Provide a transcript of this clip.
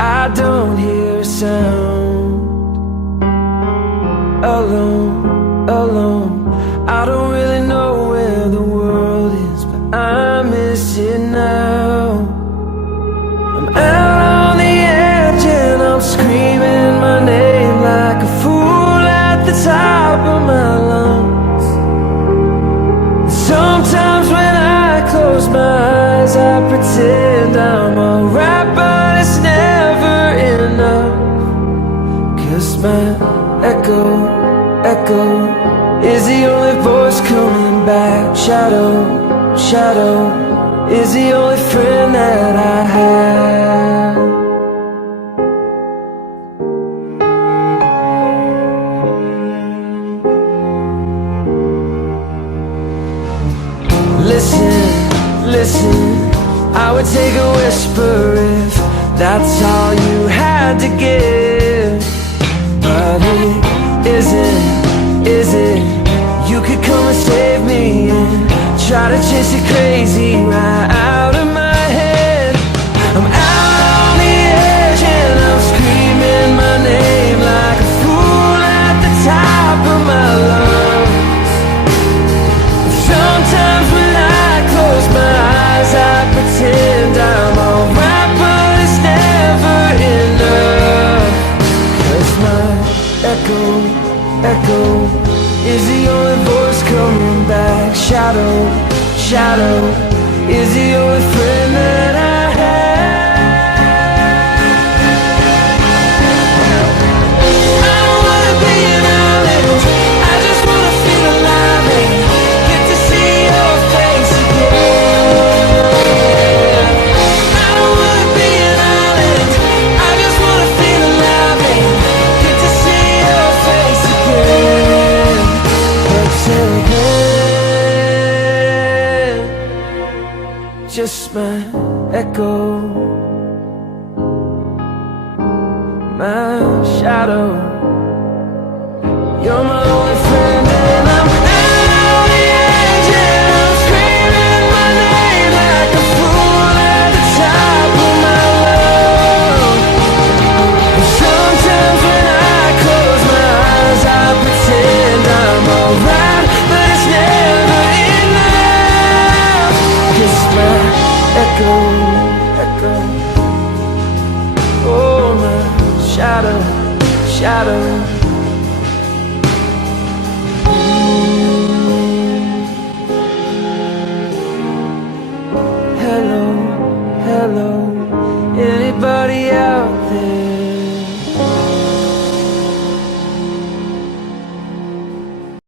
I don't hear a sound. Alone, alone, I don't really know where the world is, but I miss it now. I'm out on the edge and I'm screaming my name like a fool at the top of my lungs. Sometimes when I close my eyes, I pretend I'm alright, but it's never enough. 'Cause my echo is the only voice coming back. Shadow is the only friend that I have. Listen, I would take a whisper if that's all you had to give. But it isn't, is it? You could come and save me and try to chase it crazy right out of my head. I'm out on the edge and I'm screaming my name like a fool at the top of my lungs. Sometimes when I close my eyes, I pretend I'm alright, but it's never enough. 'Cause my echo is the only voice coming back. Shadow is the only friend that I have. I don't wanna be an island, I just wanna feel alive and get to see your face again. I don't wanna be an island, I just wanna feel alive and get to see your face again. But till then, just my echo, my shadow. You're my only friend and I'm out on the edge and I'm screaming my name like a fool at the top of my lungs. And sometimes when I close my eyes, I pretend I'm alright, but it's never enough. 'Cause my echo, oh my shadow. Hello.